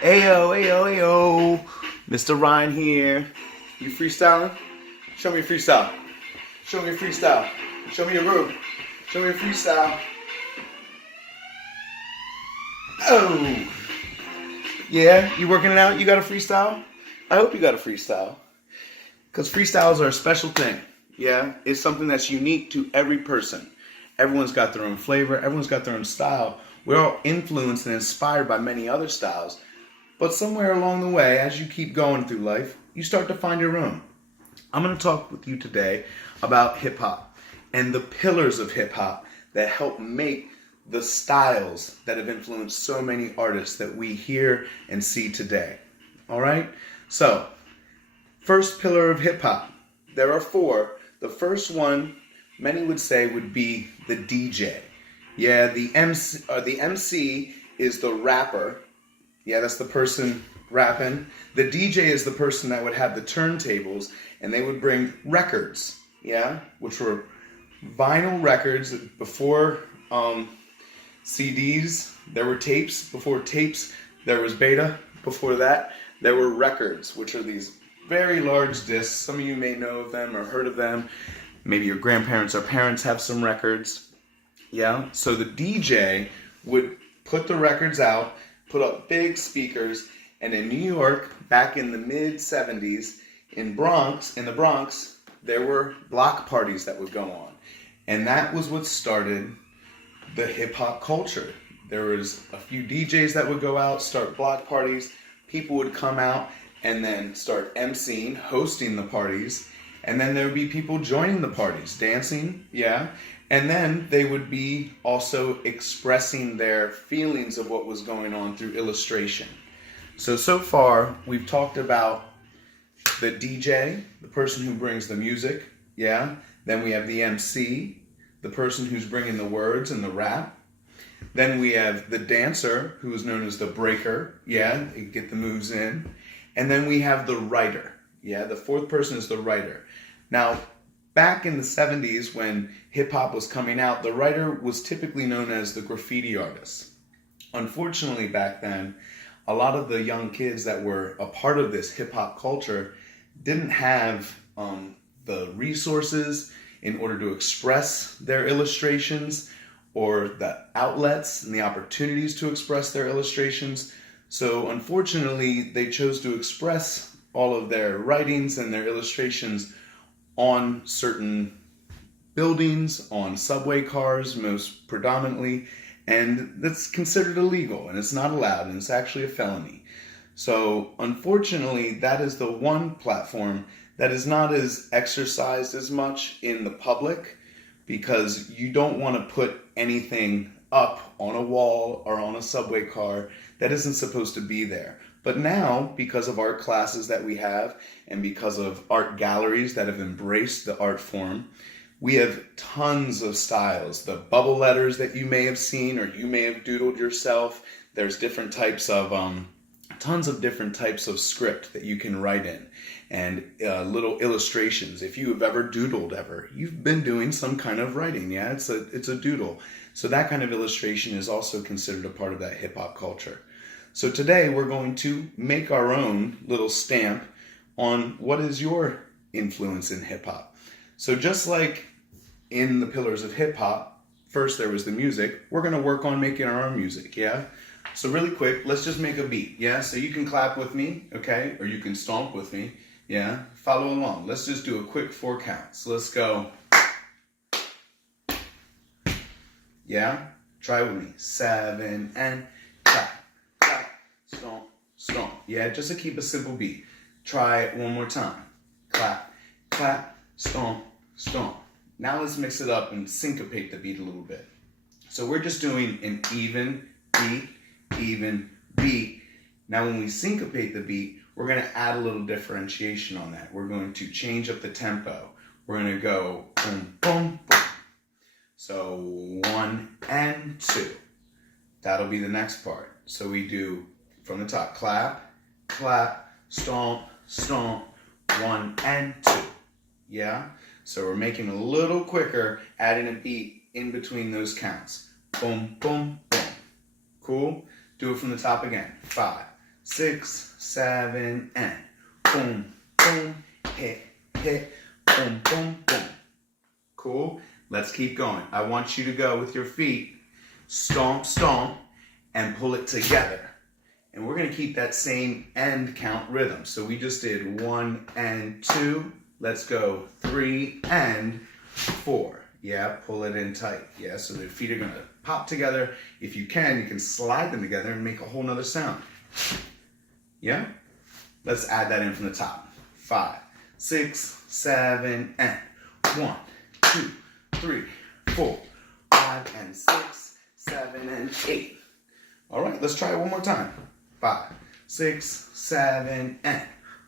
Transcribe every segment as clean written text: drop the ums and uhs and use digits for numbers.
Ayo, ayo, ayo. Mr. Ryan here. You freestyling? Show me your freestyle. Show me your freestyle. Show me your room. Show me your freestyle. Oh. Yeah, you working it out? You got a freestyle? I hope you got a freestyle. Because freestyles are a special thing. Yeah, it's something that's unique to every person. Everyone's got their own flavor. Everyone's got their own style. We're all influenced and inspired by many other styles. But somewhere along the way, as you keep going through life, you start to find your own. I'm going to talk with you today about hip hop and the pillars of hip hop that help make the styles that have influenced so many artists that we hear and see today. All right? So, first pillar of hip hop. There are four. The first one, many would say, would be the DJ. Yeah, the MC is the rapper. Yeah, that's the person rapping. The DJ is the person that would have the turntables, and they would bring records, yeah, which were vinyl records. Before CDs, there were tapes. Before tapes, there was beta. Before that, there were records, which are these very large discs. Some of you may know of them or heard of them. Maybe your grandparents or parents have some records. Yeah, so the DJ would put the records out, put up big speakers, and in New York, back in the mid-70s, in the Bronx, there were block parties that would go on. And that was what started the hip-hop culture. There was a few DJs that would go out, start block parties. People would come out and then start MCing, hosting the parties. And then there would be people joining the parties, dancing, yeah. And then they would be also expressing their feelings of what was going on through illustration. So far, we've talked about the DJ, the person who brings the music, yeah. Then we have the MC, the person who's bringing the words and the rap. Then we have the dancer, who is known as the breaker, yeah, get the moves in. And then we have the writer, yeah, the fourth person is the writer. Now, back in the 70s when hip-hop was coming out, the writer was typically known as the graffiti artist. Unfortunately, back then, a lot of the young kids that were a part of this hip-hop culture didn't have the resources in order to express their illustrations or the outlets and the opportunities to express their illustrations. So unfortunately, they chose to express all of their writings and their illustrations on certain buildings, on subway cars most predominantly, and that's considered illegal and it's not allowed and it's actually a felony. So unfortunately, that is the one platform that is not as exercised as much in the public because you don't want to put anything up on a wall or on a subway car that isn't supposed to be there. But now, because of art classes that we have and because of art galleries that have embraced the art form, we have tons of styles. The bubble letters that you may have seen or you may have doodled yourself. There's different types of, tons of different types of script that you can write in. And little illustrations. If you have ever doodled ever, you've been doing some kind of writing, yeah? It's a doodle. So that kind of illustration is also considered a part of that hip-hop culture. So today we're going to make our own little stamp on what is your influence in hip-hop. So just like in the pillars of hip-hop, first there was the music, we're going to work on making our own music, yeah? So really quick, let's just make a beat, yeah? So you can clap with me, okay? Or you can stomp with me, yeah? Follow along. Let's just do a quick 4 counts. Let's go. Yeah? Try with me. 7 and clap. Stomp, stomp. Yeah, just to keep a simple beat. Try it one more time. Clap, clap, stomp, stomp. Now let's mix it up and syncopate the beat a little bit. So we're just doing an even beat. Now when we syncopate the beat, we're going to add a little differentiation on that. We're going to change up the tempo. We're going to go boom, boom, boom. So 1 and 2. That'll be the next part. So we do from the top, clap, clap, stomp, stomp, 1 and 2. Yeah? So we're making a little quicker, adding a beat in between those counts. Boom, boom, boom. Cool? Do it from the top again. 5, 6, 7, and boom, boom, hit, hit, boom, boom, boom. Cool? Let's keep going. I want you to go with your feet, stomp, stomp, and pull it together. And we're going to keep that same end count rhythm. So we just did 1 and 2. Let's go 3 and 4. Yeah, pull it in tight. Yeah, so the feet are going to pop together. If you can slide them together and make a whole nother sound. Yeah? Let's add that in from the top. 5, 6, 7, and 1, 2, 3, 4, 5, and 6, 7, and 8. All right, let's try it one more time. 5, 6, 7, and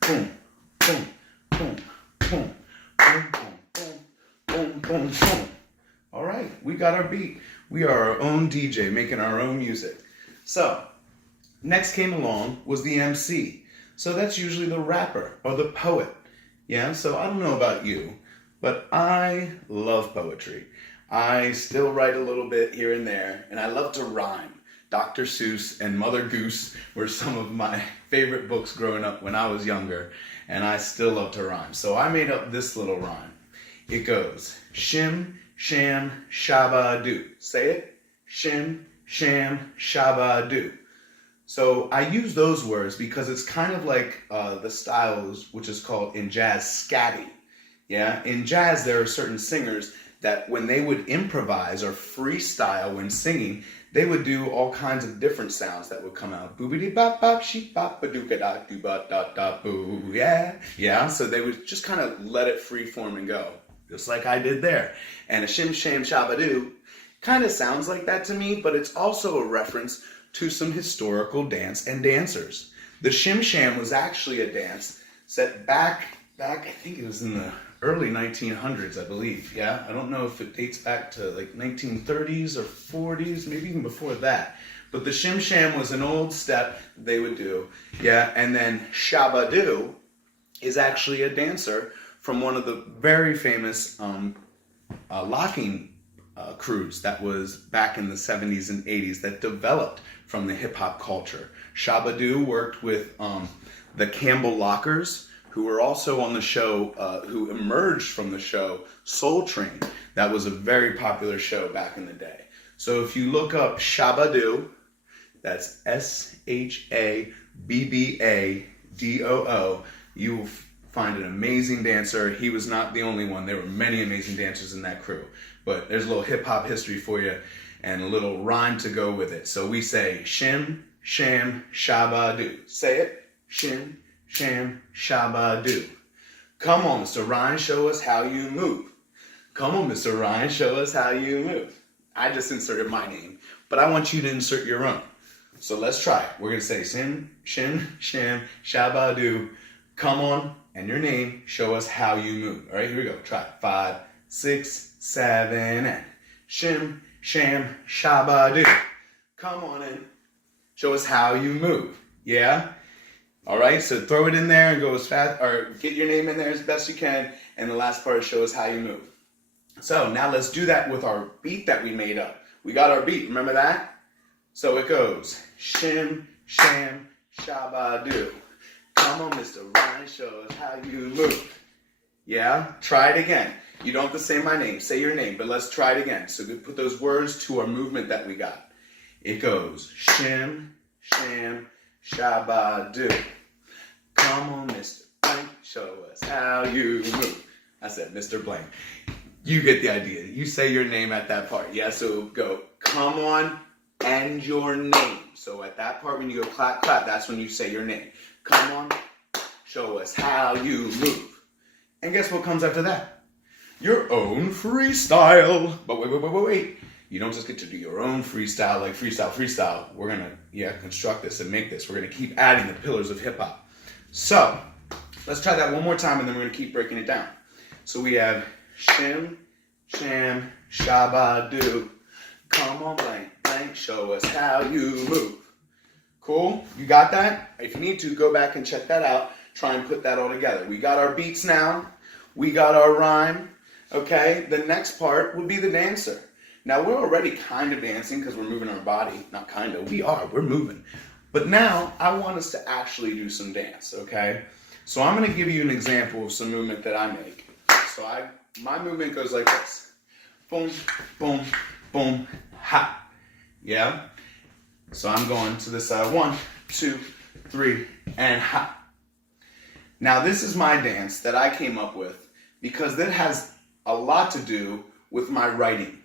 boom, boom, boom, boom, boom, boom, boom, boom, boom. All right, we got our beat. We are our own DJ, making our own music. So, next came along was the MC. So that's usually the rapper or the poet. Yeah, so I don't know about you, but I love poetry. I still write a little bit here and there, and I love to rhyme. Dr. Seuss and Mother Goose were some of my favorite books growing up when I was younger, and I still love to rhyme. So I made up this little rhyme. It goes, shim, sham, shabba, do. Say it. Shim, sham, shabba, do. So I use those words because it's kind of like the styles, which is called in jazz, scatty. Yeah, in jazz there are certain singers that when they would improvise or freestyle when singing, they would do all kinds of different sounds that would come out. Boobity bop bop sheep bop ba doo da doo ba da da boo. Yeah, yeah. So they would just kind of let it free form and go, just like I did there. And a shim sham shabba-doo kind of sounds like that to me, but it's also a reference to some historical dance and dancers. The shim sham was actually a dance set back, I think it was in the early 1900s, I believe. Yeah, I don't know if it dates back to like 1930s or 40s, maybe even before that. But the shim sham was an old step they would do. Yeah, and then shabba-doo is actually a dancer from one of the very famous locking crews that was back in the 70s and 80s that developed from the hip-hop culture. Shabba-doo worked with the Campbell Lockers, who were also on the show, who emerged from the show Soul Train. That was a very popular show back in the day. So if you look up Shabba-doo, that's Shabbaddoo, you will find an amazing dancer. He was not the only one. There were many amazing dancers in that crew. But there's a little hip-hop history for you and a little rhyme to go with it. So we say shim, sham, shabba-doo. Say it. Shim, sham, shabba-doo. Come on, Mr. Ryan, show us how you move. Come on, Mr. Ryan, show us how you move. I just inserted my name, but I want you to insert your own. So let's try it. We're going to say shim, sham, shabba-doo. Come on, and your name, show us how you move. All right, here we go. Try it. 5, 6, 7, and shim, sham, shabba-doo. Come on in. Show us how you move. Yeah? All right, so throw it in there and go as fast, or get your name in there as best you can. And the last part is show us how you move. So now let's do that with our beat that we made up. We got our beat, remember that? So it goes, shim, sham, shabba-doo. Come on, Mr. Ryan, show us how you move. Yeah, try it again. You don't have to say my name, say your name, but let's try it again. So we put those words to our movement that we got. It goes, shim, sham, shabba-doo. Come on, Mr. Blank, show us how you move. I said, Mr. Blank. You get the idea. You say your name at that part. Yeah, so go, come on, and your name. So at that part, when you go clap, clap, that's when you say your name. Come on, show us how you move. And guess what comes after that? Your own freestyle. But wait. You don't just get to do your own freestyle, like freestyle. We're going to, construct this and make this. We're going to keep adding the pillars of hip hop. So, let's try that one more time and then we're going to keep breaking it down. So we have shim, sham, shabba-doo. Come on, blank, blank, show us how you move. Cool? You got that? If you need to, go back and check that out. Try and put that all together. We got our beats now. We got our rhyme. Okay? The next part will be the dancer. Now, we're already kind of dancing because we're moving our body. Not kind of. We are. We're moving. But now I want us to actually do some dance, okay? So I'm gonna give you an example of some movement that I make. So my movement goes like this. Boom, boom, boom, ha. Yeah? So I'm going to this side. 1, 2, 3, and ha. Now this is my dance that I came up with because that has a lot to do with my writing.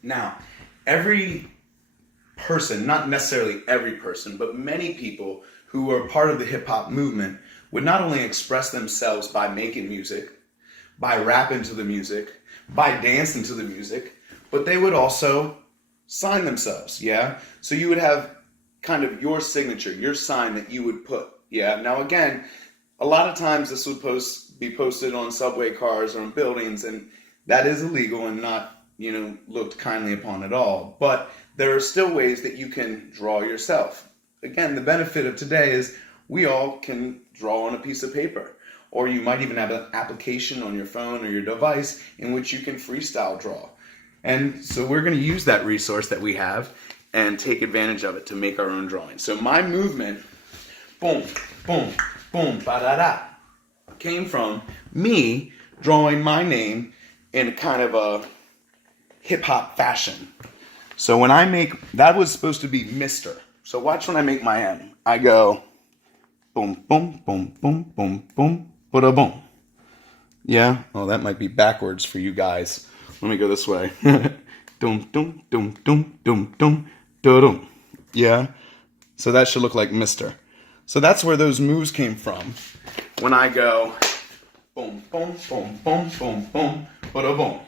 Now, every person, not necessarily every person, but many people who are part of the hip hop movement would not only express themselves by making music, by rapping to the music, by dancing to the music, but they would also sign themselves, yeah? So you would have kind of your signature, your sign that you would put, yeah? Now again, a lot of times this would be posted on subway cars or on buildings, and that is illegal and not, looked kindly upon at all. But there are still ways that you can draw yourself. Again, the benefit of today is we all can draw on a piece of paper, or you might even have an application on your phone or your device in which you can freestyle draw. And so we're going to use that resource that we have and take advantage of it to make our own drawing. So my movement, boom, boom, boom, ba-da-da, came from me drawing my name in kind of a hip-hop fashion. So when I make, that was supposed to be Mr. So watch when I make my M. I go boom, boom, boom, boom, boom, boom, ba-da-boom. Yeah? Oh, that might be backwards for you guys. Let me go this way. Dum, dum, dum, dum, dum, dum, dum. Yeah? So that should look like Mr. So that's where those moves came from. When I go boom, boom, boom, boom, boom, boom, ba-da-boom.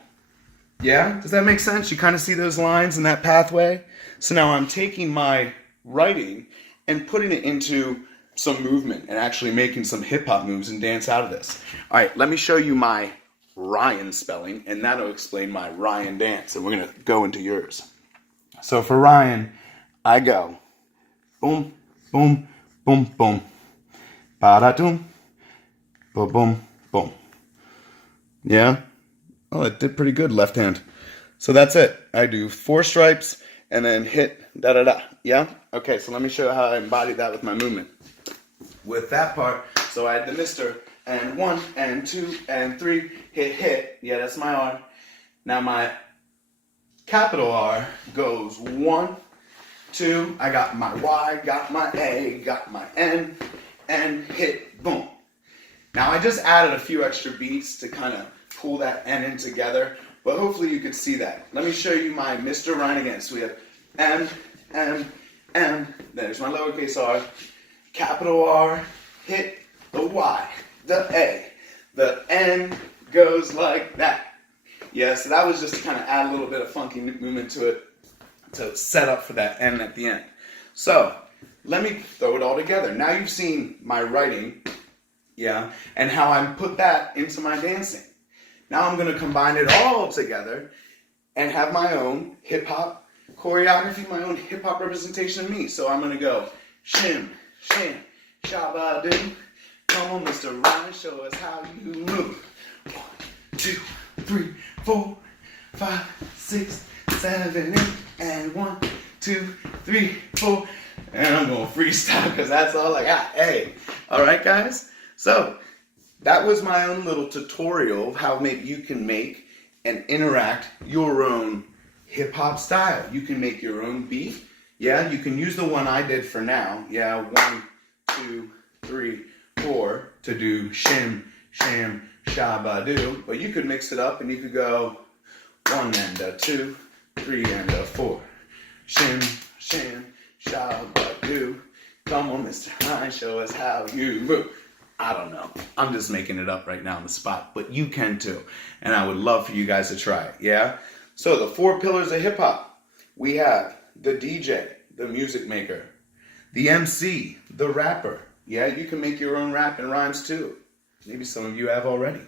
Yeah? Does that make sense? You kind of see those lines in that pathway? So now I'm taking my writing and putting it into some movement and actually making some hip-hop moves and dance out of this. All right, let me show you my Ryan spelling, and that'll explain my Ryan dance, and we're going to go into yours. So for Ryan, I go boom, boom, boom, boom, ba-da-doom, boom, boom. Yeah? Oh, it did pretty good left hand. So that's it. I do 4 stripes and then hit da-da-da. Yeah? Okay, so let me show you how I embody that with my movement. With that part, so I had the Mr. and 1 and 2 and 3, hit. Yeah, that's my R. Now my capital R goes 1, 2, I got my Y, got my A, got my N, and hit, boom. Now I just added a few extra beats to kind of pull that N in together, but hopefully you could see that. Let me show you my Mr. Ryan again. So we have M, M, M, there's my lowercase r, capital R, hit the Y, the A, the N goes like that. Yeah, so that was just to kind of add a little bit of funky movement to it to set up for that N at the end. So let me throw it all together. Now you've seen my writing, yeah, and how I put that into my dancing. Now I'm going to combine it all together and have my own hip-hop choreography, my own hip-hop representation of me. So I'm going to go shim, sham, shabba-doo. Come on, Mr. Ryan, show us how you move. 1, 2, 3, 4, 5, 6, 7, 8, and 1, 2, 3, 4. And I'm going to freestyle because that's all I got. Hey, all right, guys? So that was my own little tutorial of how maybe you can make and interact your own hip-hop style. You can make your own beat. Yeah, you can use the one I did for now. Yeah, 1, 2, 3, 4 to do shim, sham, shabba-doo. But you could mix it up and you could go 1 and a 2, 3 and a 4. Shim, sham, shabba-doo. Come on, Mr. Ryan, show us how you move. I don't know. I'm just making it up right now on the spot, but you can too. And I would love for you guys to try it, yeah? So the 4 pillars of hip hop. We have the DJ, the music maker, the MC, the rapper. Yeah, you can make your own rap and rhymes too. Maybe some of you have already.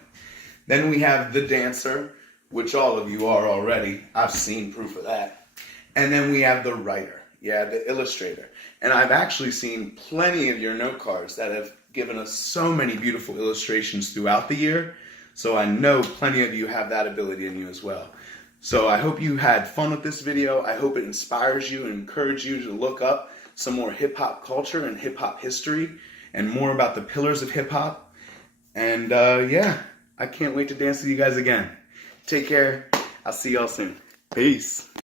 Then we have the dancer, which all of you are already. I've seen proof of that. And then we have the writer, yeah, the illustrator. And I've actually seen plenty of your note cards that have given us so many beautiful illustrations throughout the year. So I know plenty of you have that ability in you as well. So I hope you had fun with this video. I hope it inspires you and encourages you to look up some more hip-hop culture and hip-hop history, and more about the pillars of hip-hop. And yeah, I can't wait to dance with you guys again. Take care. I'll see y'all soon. Peace.